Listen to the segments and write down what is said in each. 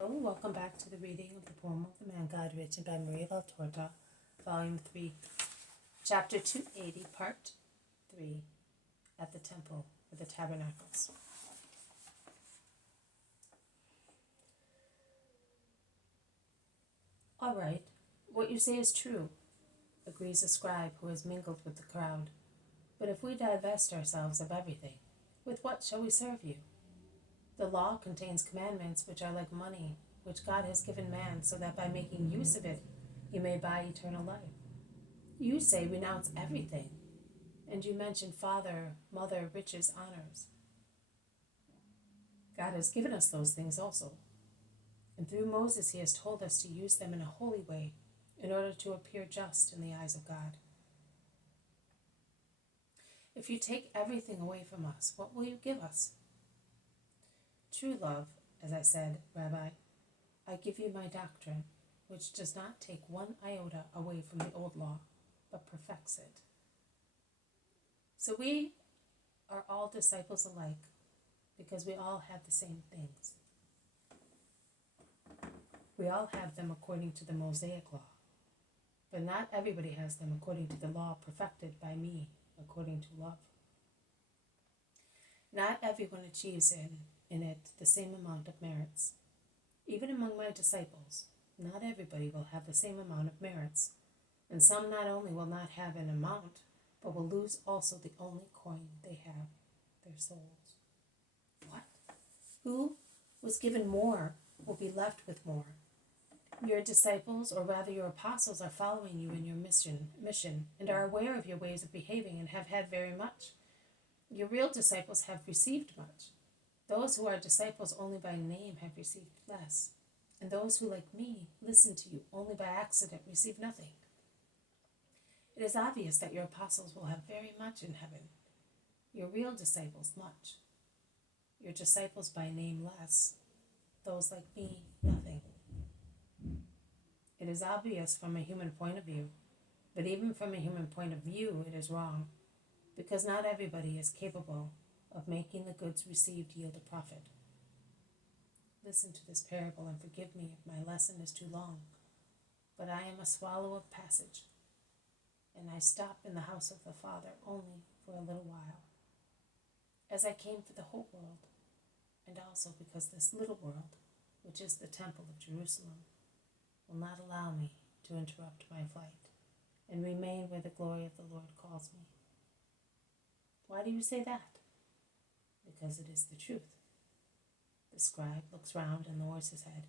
Hello, welcome back to the reading of the poem of the Man God written by Maria Valtorta, Volume 3, Chapter 280, Part 3, at the Temple or the Tabernacles. All right, what you say is true, agrees a scribe who has mingled with the crowd. But if we divest ourselves of everything, with what shall we serve you? The law contains commandments which are like money, which God has given man so that by making use of it, he may buy eternal life. You say renounce everything, and you mention father, mother, riches, honors. God has given us those things also, and through Moses he has told us to use them in a holy way in order to appear just in the eyes of God. If you take everything away from us, what will you give us? True love, as I said, Rabbi, I give you my doctrine, which does not take one iota away from the old law, but perfects it. So we are all disciples alike, because we all have the same things. We all have them according to the Mosaic law, but not everybody has them according to the law perfected by me according to love. Not everyone achieves in it the same amount of merits. Even among my disciples, not everybody will have the same amount of merits, and some not only will not have an amount, but will lose also the only coin they have, their souls. What? Who was given more will be left with more. Your disciples, or rather your apostles, are following you in your mission, and are aware of your ways of behaving and have had very much. Your real disciples have received much. Those who are disciples only by name have received less, and those who, like me, listen to you only by accident receive nothing. It is obvious that your apostles will have very much in heaven, your real disciples much, your disciples by name less, those like me nothing. It is obvious from a human point of view, but even from a human point of view it is wrong, because not everybody is capable of making the goods received yield a profit. Listen to this parable and forgive me if my lesson is too long, but I am a swallow of passage, and I stop in the house of the Father only for a little while, as I came for the whole world, and also because this little world, which is the temple of Jerusalem, will not allow me to interrupt my flight and remain where the glory of the Lord calls me. Why do you say that? Because it is the truth. The scribe looks round and lowers his head.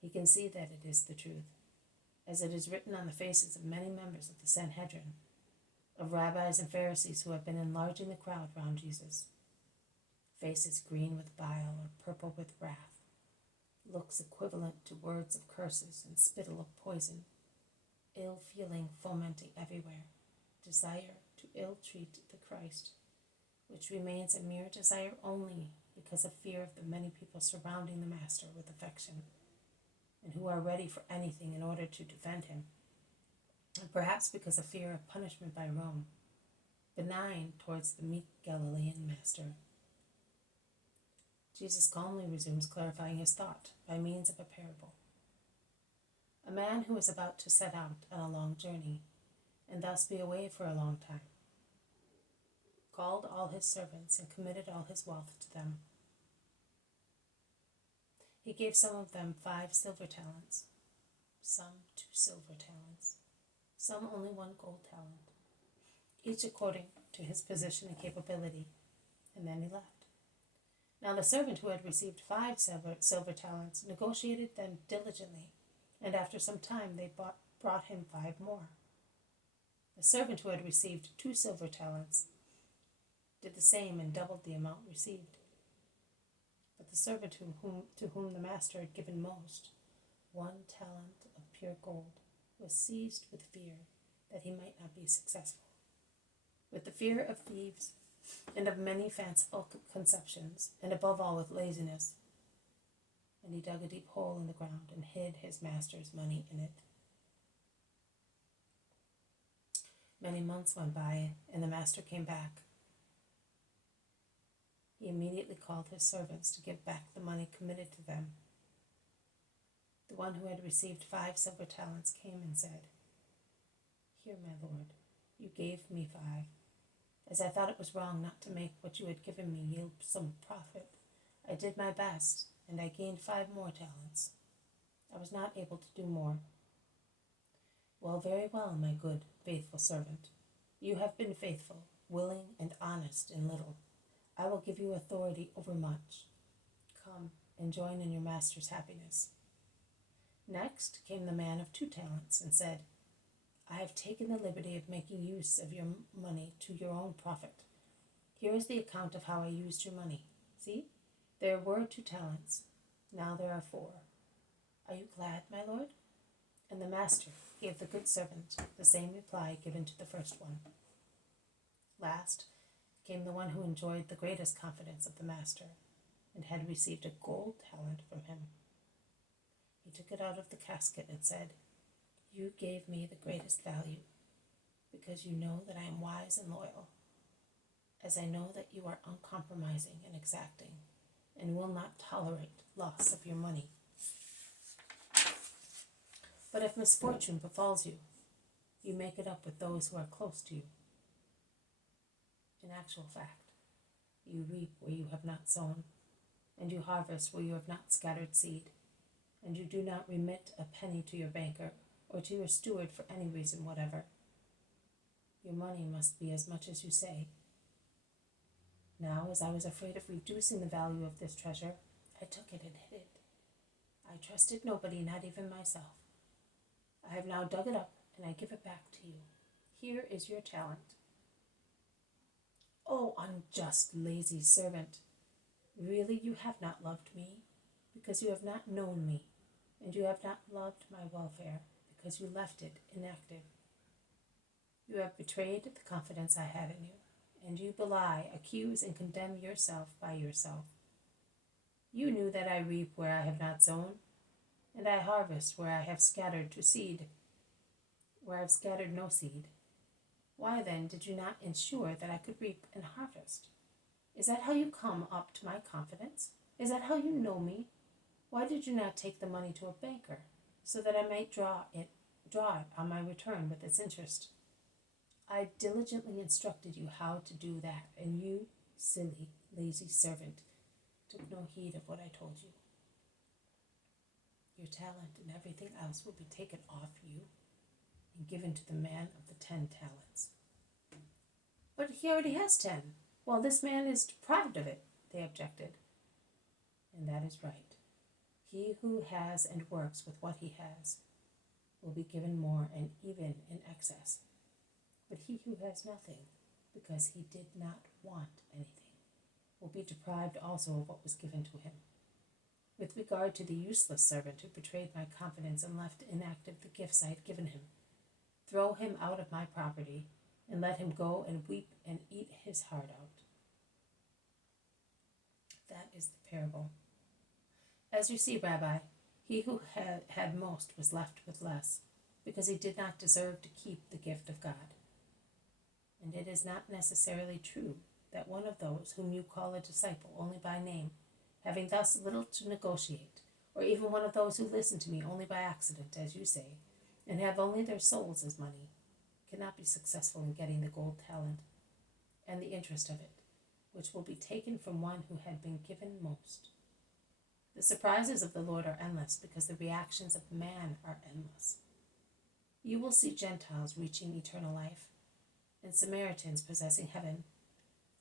He can see that it is the truth, as it is written on the faces of many members of the Sanhedrin, of rabbis and Pharisees who have been enlarging the crowd round Jesus. Faces green with bile or purple with wrath, looks equivalent to words of curses and spittle of poison, ill feeling fomenting everywhere, desire to ill-treat the Christ, which remains a mere desire only because of fear of the many people surrounding the Master with affection, and who are ready for anything in order to defend him, and perhaps because of fear of punishment by Rome, benign towards the meek Galilean Master. Jesus calmly resumes clarifying his thought by means of a parable. A man who is about to set out on a long journey, and thus be away for a long time, called all his servants and committed all his wealth to them. He gave some of them 5 silver talents, some 2 silver talents, some only 1 gold talent, each according to his position and capability, and then he left. Now the servant who had received 5 silver talents negotiated them diligently, and after some time they brought him 5 more. The servant who had received 2 silver talents did the same and doubled the amount received. But the servant to whom the master had given most, 1 talent of pure gold, was seized with fear that he might not be successful, with the fear of thieves and of many fanciful conceptions, and above all with laziness. And he dug a deep hole in the ground and hid his master's money in it. Many months went by, and the master came back. He immediately called his servants to give back the money committed to them. one who had received 5 silver talents came and said, Here, my lord, you gave me 5. As I thought it was wrong not to make what you had given me yield some profit, I did my best, and I gained 5 more talents. I was not able to do more. Well, very well, my good, faithful servant. You have been faithful, willing, and honest in little. I will give you authority over much. Come and join in your master's happiness. Next came the man of 2 talents and said, I have taken the liberty of making use of your money to your own profit. Here is the account of how I used your money. See, there were 2 talents. Now there are 4. Are you glad, my lord? And the master gave the good servant the same reply given to the first one. Last came the one who enjoyed the greatest confidence of the master and had received a gold talent from him. He took it out of the casket and said, You gave me the greatest value, because you know that I am wise and loyal, as I know that you are uncompromising and exacting, and will not tolerate loss of your money. But if misfortune befalls you, you make it up with those who are close to you. In actual fact, you reap where you have not sown, and you harvest where you have not scattered seed, and you do not remit a penny to your banker or to your steward for any reason whatever. Your money must be as much as you say. Now, as I was afraid of reducing the value of this treasure, I took it and hid it. I trusted nobody, not even myself. I have now dug it up, and I give it back to you. Here is your talent. Oh, unjust, lazy servant! Really, you have not loved me, because you have not known me, and you have not loved my welfare, because you left it inactive. You have betrayed the confidence I had in you, and you belie, accuse, and condemn yourself by yourself. You knew that I reap where I have not sown, and I harvest where I have scattered no seed. Why then did you not ensure that I could reap and harvest? Is that how you come up to my confidence? Is that how you know me? Why did you not take the money to a banker, so that I might draw it on my return with its interest? I diligently instructed you how to do that, and you, silly, lazy servant, took no heed of what I told you. Your talent and everything else will be taken off you and given to the man of the 10 talents. But he already has 10. Well, this man is deprived of it, they objected. And that is right. He who has and works with what he has will be given more and even in excess. But he who has nothing, because he did not want anything, will be deprived also of what was given to him. With regard to the useless servant who betrayed my confidence and left inactive the gifts I had given him, throw him out of my property, and let him go and weep and eat his heart out. That is the parable. As you see, Rabbi, he who had most was left with less, because he did not deserve to keep the gift of God. And it is not necessarily true that one of those whom you call a disciple only by name, having thus little to negotiate, or even one of those who listen to me only by accident, as you say, and have only their souls as money, cannot be successful in getting the gold talent and the interest of it, which will be taken from one who had been given most. The surprises of the Lord are endless, because the reactions of man are endless. You will see Gentiles reaching eternal life, and Samaritans possessing heaven,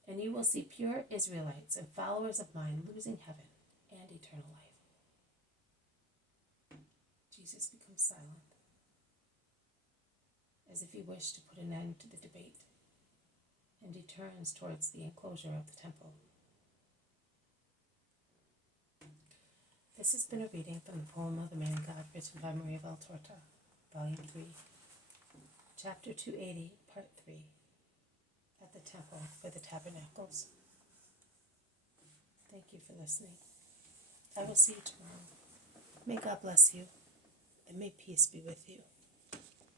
and you will see pure Israelites and followers of mine losing heaven and eternal life. Jesus becomes silent, as if he wished to put an end to the debate, and he turns towards the enclosure of the temple. This has been a reading from the poem of the Man God, written by Maria Valtorta, Volume 3, Chapter 280, Part 3, at the Temple for the Tabernacles. Thank you for listening. I will see you tomorrow. May God bless you, and may peace be with you.